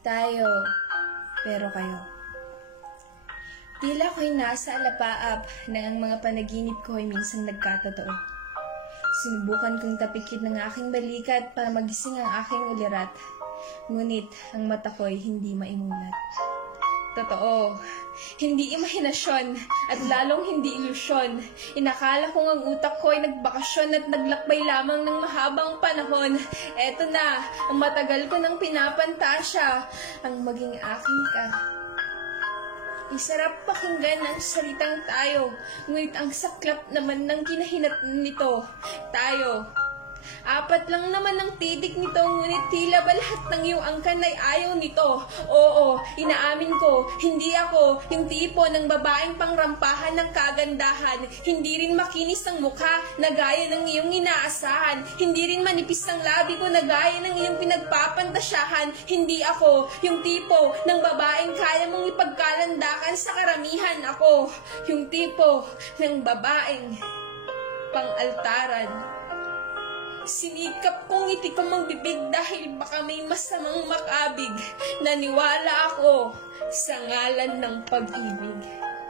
Tayo, pero kayo. Tila ko'y nasa alapaap na ang mga panaginip ko ay minsan nagkatotoo. Sinubukan kong tapikin ng aking balikat para magising ang aking ulirat, ngunit ang mata ko'y hindi maimulat. Totoo, hindi imahinasyon at lalong hindi ilusyon. Inakala kong ang utak ko ay nagbakasyon at naglakbay lamang ng mahabang panahon. Eto na, ang matagal ko nang pinapantasya, ang maging akin ka. Isarap pakinggan ang salitang tayo, ngunit ang saklap naman ng kinahinatnan nito, tayo. Apat lang naman ang titik nito, ngunit tila ba lahat ng iyong angkan ay ayaw nito? Oo, inaamin ko, hindi ako yung tipo ng babaeng pangrampahan ng kagandahan. Hindi rin makinis ang mukha na gaya ng iyong inaasahan. Hindi rin manipis ang labi ko na gaya ng iyong pinagpapantasyahan. Hindi ako yung tipo ng babaeng kaya mong ipagkalandakan sa karamihan. Ako yung tipo ng babaeng pang-altaran. Sinikap kong itikam ang bibig dahil baka may masamang makabig. Naniwala ako sa ngalan ng pag-ibig.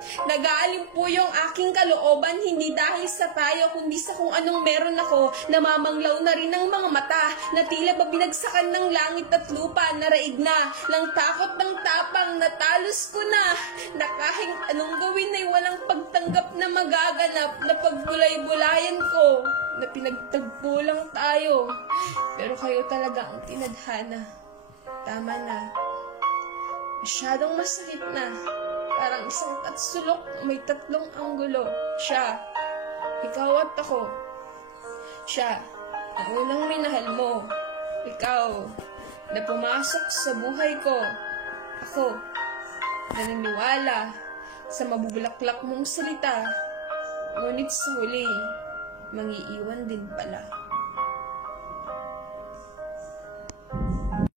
Nag-aalim po yung aking kalooban, hindi dahil sa tayo, kundi sa kung anong meron ako. Namamanglaw na rin ang mga mata, na tila ba binagsakan ng langit at lupa. Naraig na, ng takot ng tapang, natalos ko na kahit anong gawin ay walang pagtanggap na magaganap, na pagbulay-bulayan ko, na pinagtagpo lang tayo. Pero kayo talaga ang tinadhana. Tama na. Masyadong masakit na. Parang isang tatsulok, may tatlong anggulo. Siya, ikaw at ako. Siya, ang unang minahal mo. Ikaw, na pumasok sa buhay ko. Ako, naniniwala sa mabubulaklak mong salita. Ngunit sa huli, mangiiwan din pala.